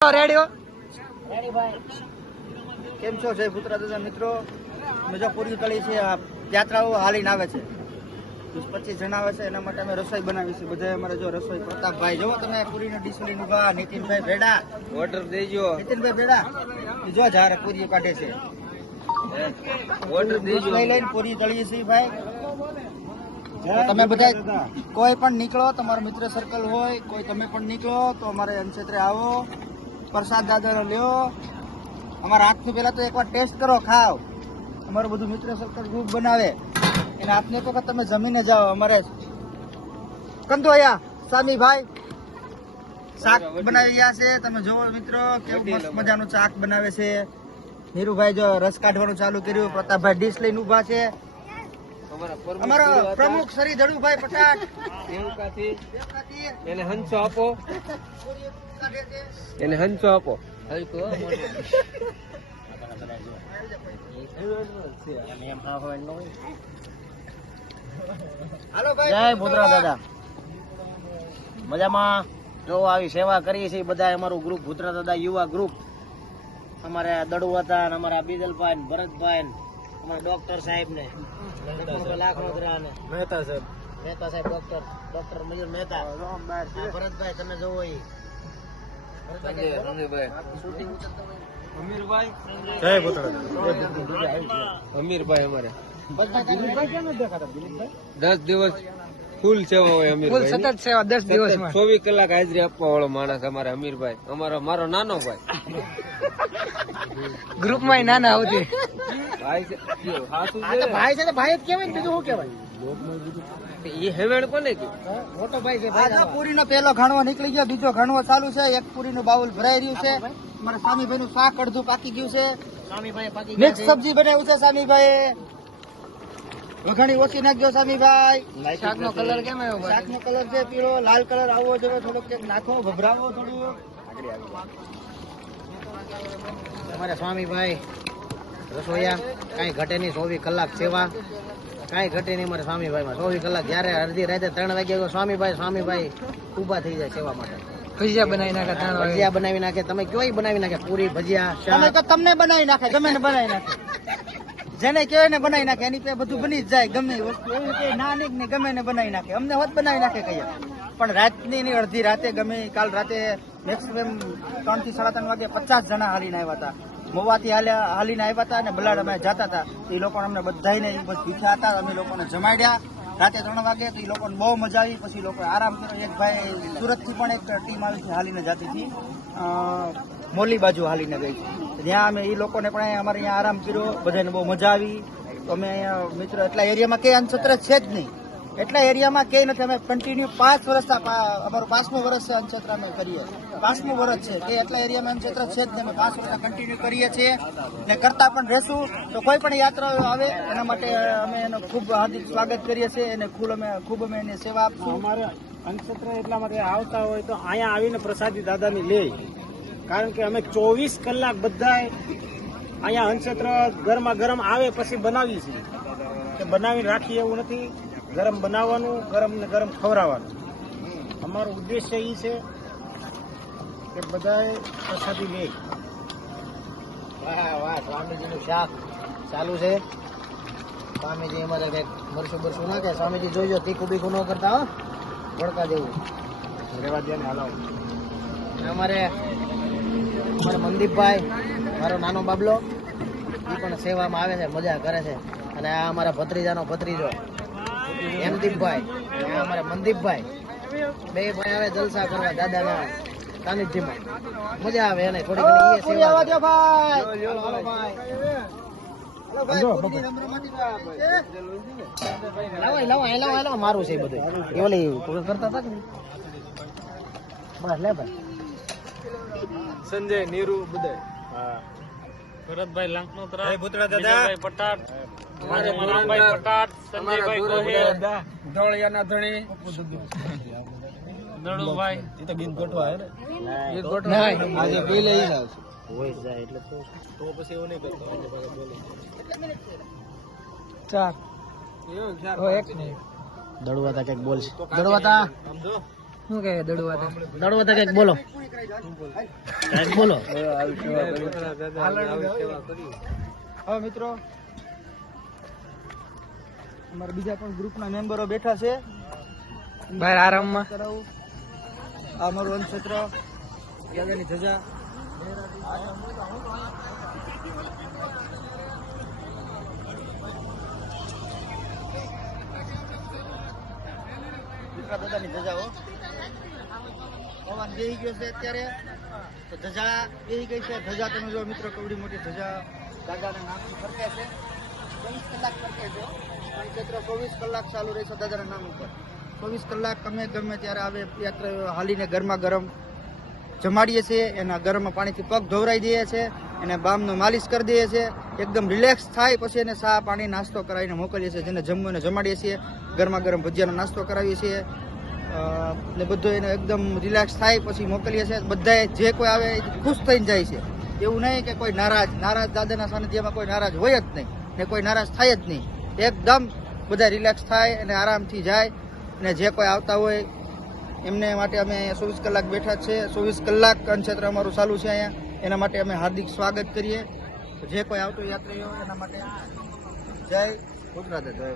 Radio ready ભાઈ કેમ છો જય પુત્રા દાદા મિત્રો મુઝફ્ફરપુર તળી છે યાત્રાઓ હાલીને આવે છે 25 જણા આવે છે એના માટે અમે રસોઈ બનાવી છે બધા અમારે જો રસોઈ પ્રતાપભાઈ જો તમે પૂરીનો ડીશ લઈને ઉભા નીતિનભાઈ ભેડા ઓર્ડર દેજો નીતિનભાઈ ભેડા જો જારે પૂરી કાઢે છે ઓર્ડર દેજો લઈ લઈને પૂરી તળીએ છીએ ભાઈ તમે બધા કોઈ પણ નીકળો તમારો મિત્ર સર્કલ હોય કોઈ તમે પણ નીકળો તો અમારે અનક્ષેત્રે આવો પ્રસાદ દાદાનો લ્યો અમારા હાથથી પહેલા તો એકવાર ટેસ્ટ કરો ખાઓ અમારું બધું મિત્ર સર્કલ ગ્રુપ બનાવે એને હાથને તો તમે જમીને જાઓ અમારે કંદો અહીંયા સામીભાઈ શાક બનાવી રહ્યા છે તમે જોવો મિત્રો કેવું મસ્ત મજાનું શાક બનાવે છે નીરુભાઈ જો રસ કાઢવાનું ચાલુ કર્યું પ્રતાપભાઈ ડીશ લઈને ઉભા છે અમારા પ્રમુખ શ્રી ધડુભાઈ પટાટ એને હંસો આપો એને હંસો આપો હાલો ભાઈ જય ભૂતરા દાદા મજામાં જો આવી સેવા કરીએ છીએ બધા અમારું ગ્રુપ ભૂતરા દાદા યુવા ગ્રુપ અમારે દડુવતા અને અમારા બીદલભાઈ ને ભરતભાઈ ને અમારા ડોક્ટર સાહેબ ને મહેતા સાહેબ ડોક્ટર મયુર મહેતા ભરતભાઈ તમે જોવો એ અમીરભાઈ અમારે 10 દિવસ ફૂલ સેવા હોય અમીરભાઈ સતત સેવા 10 દિવસમાં 24 કલાક હાજરી આપવા વાળો માણસ અમારે અમીરભાઈ મારો નાનો ભાઈ ગ્રુપમાં નાના આવતી ભાઈ છે ભાઈ છે ભાઈ જ કેવાય બીજું શું કેવાય એ હેવેણ કોને કે મોટો ભાઈ છે પૂરીનો પહેલો ઘાણવો નીકળી ગયો બીજો ઘાણવો ચાલુ છે એક પૂરીનું બાઉલ ભરાઈ રહ્યું છે મારા સામીભાઈ નું શાક અડધું પાકી ગયું છે મિક્સ સબ્જી બનાવ્યું છે સામીભાઈ વઘાણી ઓછી નાખજો સામીભાઈ શાકનો કલર કેમ આવ્યો શાકનો કલર છે પીળો લાલ કલર આવવો જોઈએ થોડોક નાખો ભભરાવો થોડું અમારે સ્વામીભાઈ રસોઈયા કઈ ઘટે નહીં 24 કલાક સેવા કઈ ઘટે નહીં મારે સ્વામીભાઈ 24 કલાક જયારે અડધી રાતે 3 વાગ્યા સ્વામીભાઈ ઉભા થઈ જાય સેવા માટે ભજીયા બનાવી નાખે ભજીયા બનાવી નાખે તમે કયોય બનાવી નાખે પૂરી ભજીયા તમને બનાવી નાખે ગમે ને બનાવી નાખે જેને કહેવાય ને બનાવી નાખે એની પાસે બધું બની જ જાય ગમે એ વસ્તુ એવી કે ના નહીં ને ગમે ને બનાવી નાખે અમને હોત બનાવી નાખે કહીએ પણ રાતની અડધી રાતે ગમે કાલ રાતે મેક્સિમમ 3 થી 3:30 વાગે 50 જણા હાલીને આવ્યા હતા મોવાથી હાલીને આવ્યા હતા અને બલાડ અમે જતા હતા એ લોકોને અમને બધાને બસ ભીખ્યા હતા અમે લોકોને જમાડ્યા રાતે 3 વાગે તો એ લોકોને બહુ મજા આવી પછી લોકો આરામ કર્યો એક ભાઈ સુરત થી પણ એક ટીમ આવી હતી હાલીને જતી હતી મોરલી બાજુ હાલીને ગઈ ત્યાં અમે એ લોકોને પણ અમારે અહીંયા આરામ કર્યો બધાને બહુ મજા આવી તો અમે અહીંયા મિત્રો એટલા એરિયામાં કઈ અનક્ષેત્ર છે જ નહીં એટલા એરિયામાં કઈ નથી અમે કન્ટિન્યુ 5 વર્ષ અમારું 5મું વર્ષ છે અનક્ષેત્ર અમે કરીએ 5મું વર્ષ છે કે એટલા એરિયામાં અનક્ષેત્ર છે જ નહીં અમે 5 વર્ષ કન્ટિન્યુ કરીએ છીએ ને કરતા પણ રહેશું તો કોઈ પણ યાત્રાઓ આવે એના માટે અમે એનો ખૂબ હાર્દિક સ્વાગત કરીએ છીએ અને ખૂબ અમે એની સેવા આપશું અમારે અનક્ષેત્ર એટલા માટે આવતા હોય તો અહીંયા આવીને પ્રસાદી દાદાની લે કારણ કે અમે 24 કલાક બધા અહીંયા અનક્ષેત્ર ગરમા ગરમ આવે પછી બનાવીએ છીએ કે બનાવીને રાખીએ એવું નથી ગરમ બનાવવાનું ગરમ ને ગરમ ખવડાવવાનું અમારો ઉદ્દેશ્ય એ છે કે બધાએ પ્રસાદી લે વાહ સ્વામીજીનું શાક ચાલુ છે સ્વામીજી અમારે કઈક મરસું નાખે સ્વામીજી જોઈજો તીખું બીખું ન કરતા હો વડકા જેવું રેવા દે ને હલાવો અમારે મનદીપભાઈ મારો નાનો બાબલો એ પણ સેવામાં આવે છે મજા કરે છે અને આ અમારા ભત્રીજાનો ભત્રીજો હેમદીપભાઈ અમારે મનદીપભાઈ બે ભાઈ આવે જલસા કરવા દાદાના સાનિધ્યમાં મજા આવે એને થોડી ઘણી સેવા લાવો મારું છે બધું એ ઓલી કરતા હતા કે બસ લે ભાઈ સંજય નીરુ બધા ભરતભાઈ લાંકનોત્રા ભૂતરા દાદા પટાટ મનોહરભાઈ પટાટ સંજયભાઈ ગોહિલ ઢોળિયાના ધણી દડુભાઈ એ તો ગીત ગોઠવા હે ને ગીત ગોઠવા આજે પેલે ઈ આવશે હોય જાય એટલે તો પછી એવું નહીં કરતો ચાર એક દડવાતા કઈક બોલશે દડવાતા સમજો શું કહે દડવા દડવા કઈક બોલો કઈક બોલો. હવે મિત્રો અમારા બીજા પણ ગ્રુપના મેમ્બરો બેઠા છે બહાર આરામમાં. કરાવું આ અમારું અન્નક્ષેત્ર દાદાની ધજા. દીકરા દાદાની ધજાઓ પવન બેહી ગયો છે અત્યારે તો ધજા બેહી ગઈ છે. ધજા તમે જો મિત્રો કવડી મોટી ધજા દાદાના નામથી ફરકે છે. 24 કલાક ફરકે છે. અન્નક્ષેત્ર 24 કલાક ચાલુ રહેશે દાદાના નામ ઉપર. 24 કલાક અમે ગમે ત્યારે આવે યાત્રા હાલીને ગરમા ગરમ જમાડીએ છીએ. એના ગરમ પાણીથી પગ ધોવરાઈ દઈએ છીએ. એને બામનો માલિશ કરી દઈએ છીએ. એકદમ રિલેક્સ થાય પછી એને ચા પાણી નાસ્તો કરાવીને મોકલીએ છીએ. જેને જમવું એને જમાડીએ છીએ. ગરમા ગરમ ભજીયાનો નાસ્તો કરાવીએ છીએ ને બધું એને એકદમ રિલેક્સ થાય પછી મોકલીએ છીએ. બધાએ જે કોઈ આવે એ ખુશ થઈને જાય છે. એવું નહીં કે કોઈ નારાજ દાદાના સાનિધ્યમાં કોઈ નારાજ હોય જ નહીં ને કોઈ નારાજ થાય જ નહીં. એકદમ બધા રિલેક્સ થાય અને આરામથી જાય. અને જે કોઈ આવતા હોય એમને માટે અમે 24 કલાક બેઠા છે. 24 કલાક અન્નક્ષેત્ર અમારું ચાલુ છે અહીંયા. એના માટે અમે હાર્દિક સ્વાગત કરીએ. જે કોઈ આવતો યાત્રીઓ એના માટે જય ગુજરાત જય.